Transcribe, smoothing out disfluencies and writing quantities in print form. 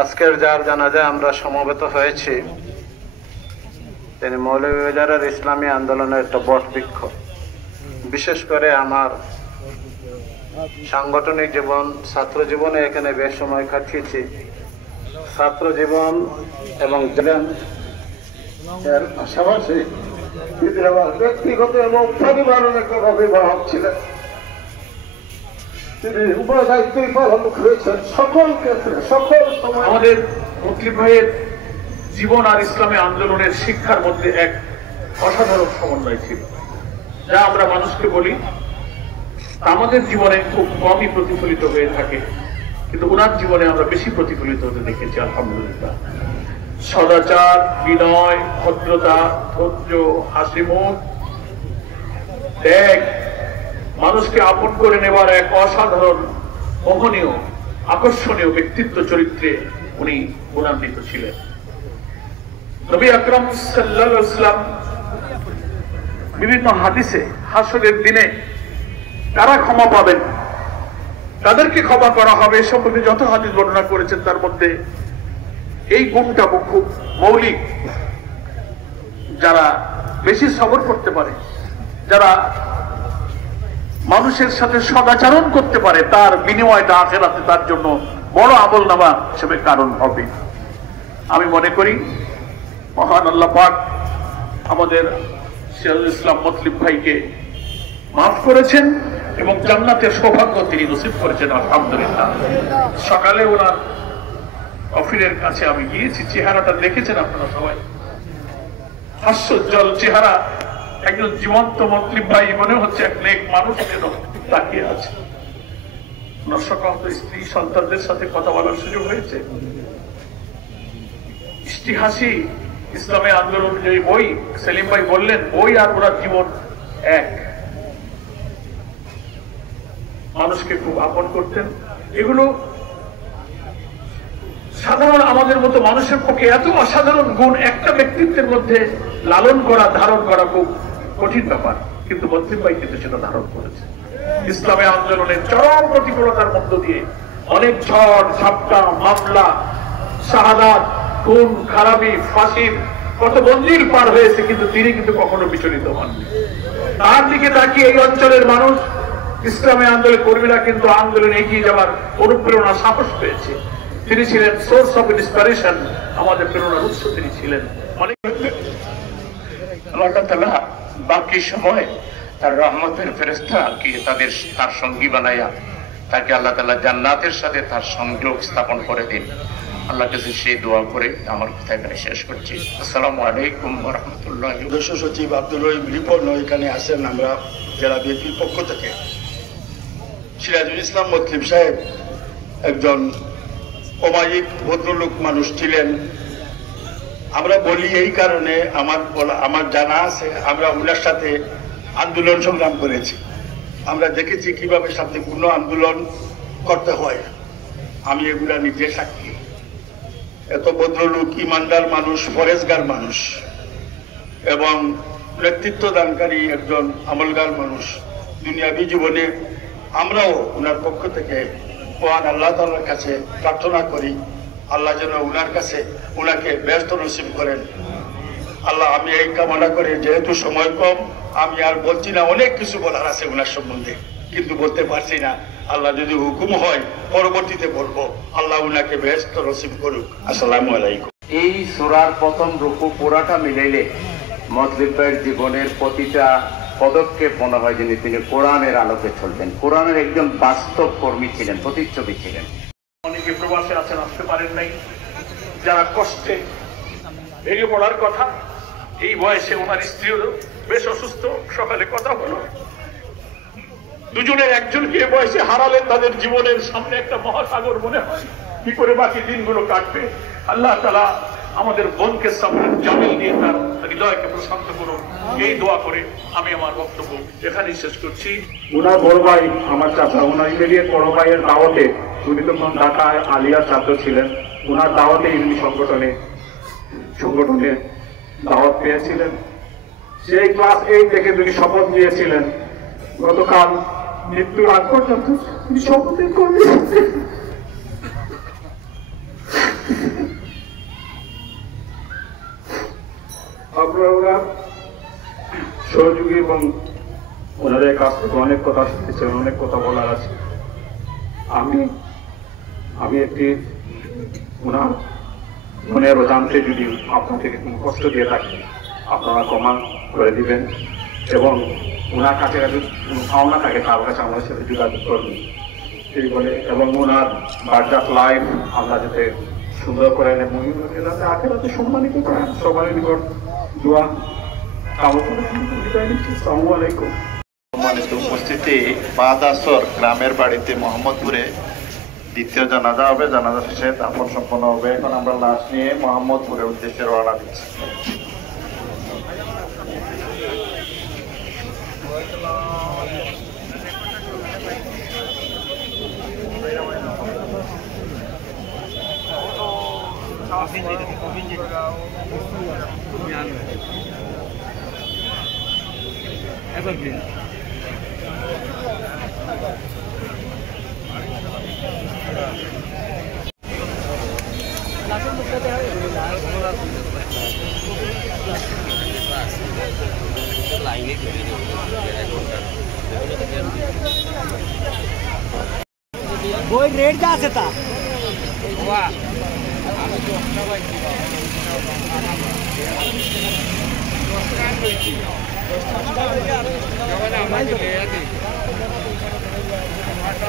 আজকের যার জানাজায় আমরা সমবেত হয়েছি তিনি মৌলভীবাজারের ইসলামী আন্দোলনের একটা বটবৃক্ষ। বিশেষ করে আমার সাংগঠনিক জীবন, ছাত্র জীবনে এখানে বেশ সময় কাটিয়েছি। ছাত্র জীবন এবং এর পাশাপাশি তিনি আমার ব্যক্তিগত এবং পরিবারের একটা অভিভাবক ছিলেন। তিনি উভয় দায়িত্বই পালন করেছেন সকল ক্ষেত্রে, সকল সময়। আমাদের মুসলিম ভাইয়ের জীবন আর ইসলামী আন্দোলনের শিক্ষার মধ্যে এক অসাধারণ সমন্বয় ছিল, যা আমরা মানুষকে বলি আমাদের জীবনে খুব কমই প্রতিফলিত হয়ে থাকে, কিন্তু ওনার জীবনে আমরা বেশি প্রতিফলিত হতে দেখেছি আলহামদুলিল্লাহ। সদাচার, বিনয়, ভদ্রতা, ধৈর্য, হাসিমুখ, ত্যাগ, মানুষকে আপন করে নেবার এক অসাধারণ, মোহনীয়, আকর্ষণীয় ব্যক্তিত্ব চরিত্রে উনি গুণান্বিত ছিলেন। নবী আকরাম সাল্লাল্লাহু আলাইহি ওয়াসাল্লাম বিভিন্ন হাদিসে হাসরের দিনে কারা ক্ষমা পাবেন, তাদেরকে ক্ষমা করা হবে সম্পর্কে যত হাদিস বর্ণনা করেছেন, তার মধ্যে এই গুণটা খুব মৌলিক। যারা বেশি সবর করতে পারে, যারা মানুষের সাথে সদাচরণ করতে পারে, তার বিনিময়টা আখিরাতে তার জন্য বড় আমলনামা হিসেবে কারণ হবে। আমি মনে করি মহান আল্লাহ পাক আমাদের সিরাজুল ইসলাম মতলিব ভাইকে মাফ করেছেন এবং জান্নাতের সৌভাগ্য তিনি নসিব করেছেন আলহামদুলিল্লাহ। সকালে ওনার অফিসের কাছে আমি গিয়েছি, চেহারাটা দেখেছেন আপনারা সবাই, হাস্যোজ্জ্বল চেহারা, একজন জীবন্ত মতলিব ভাই, মনে হচ্ছে এক নেক মানুষ যেন তাকিয়ে আছে। ওনার সকল স্ত্রী সন্তানদের সাথে কথা বলার সুযোগ হয়েছে। ইস্তিহাসী ইসলামী আন্দোলন যে বই সেলিম ভাই বললেন, বই আর ওনার জীবন এক। মানুষকে খুব আপন করতেন। এগুলো সাধারণ আমাদের মতো মানুষের পক্ষে এত অসাধারণ গুণ একটা ব্যক্তিত্বের মধ্যে লালন করা, ধারণ করা খুব কঠিন ব্যাপার, কিন্তু মতলিব ভাই কিন্তু সেটা ধারণ করেছে। ইসলামী আন্দোলনের চরম প্রতিকূলতার মধ্য দিয়ে অনেক ঝড় ঝাপটা, মামলা, শাহাদাত, খুন খারাপি, ফাঁসির কত মঞ্জিল পার হয়েছে, কিন্তু তিনি কিন্তু কখনো বিচলিত হননি। তার দিকে তাকিয়ে এই অঞ্চলের মানুষ, ইসলামী আন্দোলনের কর্মীরা কিন্তু আন্দোলনে এগিয়ে যাওয়ার অনুপ্রেরণা, সাহস পেয়েছে। তিনি ছিলেন সোর্স অফ ইন্সপিরেশন, আমাদের প্রেরণার উৎস তিনি ছিলেন। আল্লাহ তাআলা বাকি সময় তার রহমতের ফেরেশতাকে তার সঙ্গী বানাইয়া তাকে আল্লাহ তাআলা জান্নাতের সাথে তার সংযোগ স্থাপন করে দিন। আল্লাহ কাছে সেই দোয়া করে আমার কথা এখানে শেষ করছি। আসসালামু আলাইকুম ওয়া রাহমাতুল্লাহি। সদস্য সচিব আব্দুল রহিম রিপন এখানে আসেন আমরা জেলা বিএনপির পক্ষ থেকে। সিরাজুল ইসলাম মতলিব সাহেব একজন অমায়িক ভদ্রলোক মানুষ ছিলেন। আমরা বলি এই কারণে, আমার জানা আছে আমরা ওনার সাথে আন্দোলন সংগ্রাম করেছি। আমরা দেখেছি কিভাবে শান্তিপূর্ণ আন্দোলন করতে হয়। আমি এগুলা নিজে সাক্ষী। এত ভদ্রলোক, ইমানদার মানুষ, পরেজগার মানুষ এবং নেতৃত্ব দানকারী একজন আমলগার মানুষ। দুনিয়াবী জীবনে আমরাও ওনার পক্ষ থেকে মহান আল্লাহ তাআলার কাছে প্রার্থনা করি, আল্লাহ যেন ওনার কাছে ওনাকে ব্যস্ত নসিব করেন। আল্লাহ, আমি এই কামনা করি, যেহেতু সময় কম আমি আর বলছি না, অনেক কিছু বলার আছে ওনার সম্বন্ধে, কিন্তু বলতে পারছি না। আল্লাহ যদি হুকুম হয় পরবর্তীতে বলবো। আল্লাহ উনাকে ব্যস্ত নসিব করুক। আসসালামু আলাইকুম। এই সূরার প্রথম রুকু পুরাটা মিলাইলে মতলিব ভাইয়ের জীবনের প্রতিটা পদক্ষেপ মনে হয় যিনি তিনি কোরআনের আলোকে চলতেন। কোরআনের একজন বাস্তব কর্মী ছিলেন, প্রতিচ্ছবি ছিলেন। অনেকে প্রবাসে আছেন, আসতে পারেন নাই, যারা কষ্টে ভেঙে পড়ার কথা। এই বয়সে ওনার স্ত্রীও বেশ অসুস্থ। সকালে কথা হলো, দুজনের একজনকে এ বয়সে হারালেন। তাদের জীবনের সামনে একটা মহাসাগর মনে হয়, কি করে বাকি দিনগুলো কাটবে। আল্লাহ তাআলা আমাদের বোনকে সাবরের জামিল দিয়ে তার হৃদয়কে প্রশান্ত করুন, এই দোয়া করে আমি আমার বক্তব্য এখানেই শেষ করছি। ওনার বড় ভাই, আমার চাচা, ওনার ইমিডিয়েট বড় ভাইয়ের দাওয়াতে, উনি তখন ঢাকা আলিয়ার ছাত্র ছিলেন, ওনার দাওয়াতে ইউনি সংগঠনে দাওয়াত পেয়েছিলেন। সেই ক্লাস 8 থেকে তিনি শপথ নিয়েছিলেন। গতকাল মৃত্যুর আগ পর্যন্ত তিনি শপথ করেছেন। সহযোগী এবং ওনাদের কাছ থেকে অনেক কথা শিখেছেন, অনেক কথা বলার আছে। আমি একটি ওনার মনের অজান্তে যদি আপনাদেরকে কোনো কষ্ট দিয়ে থাকি আপনারা ক্ষমা করে দিবেন, এবং ওনার কাছে পাওনা থাকে তার কাছে আমার সাথে যোগাযোগ করবেন এই বলে, এবং ওনার বার্জাত লাইফ আমরা যাতে সুন্দর করেন এবং যাতে আখেরাতে সম্মানিত করেন। সবার নিকট দোয়া কামনা করে আসসালামু আলাইকুম। সম্মানিত উপস্থিতি, বাদ আসর গ্রামের বাড়িতে মোহাম্মদপুরে দ্বিতীয় জানাজা হবে। জানাজা শেষে দাফন সম্পন্ন হবে। এখন আমরা লাশ নিয়ে মোহাম্মদপুরের উদ্দেশ্যে রওনা দিচ্ছি। বই রেট যা আছে তা আমি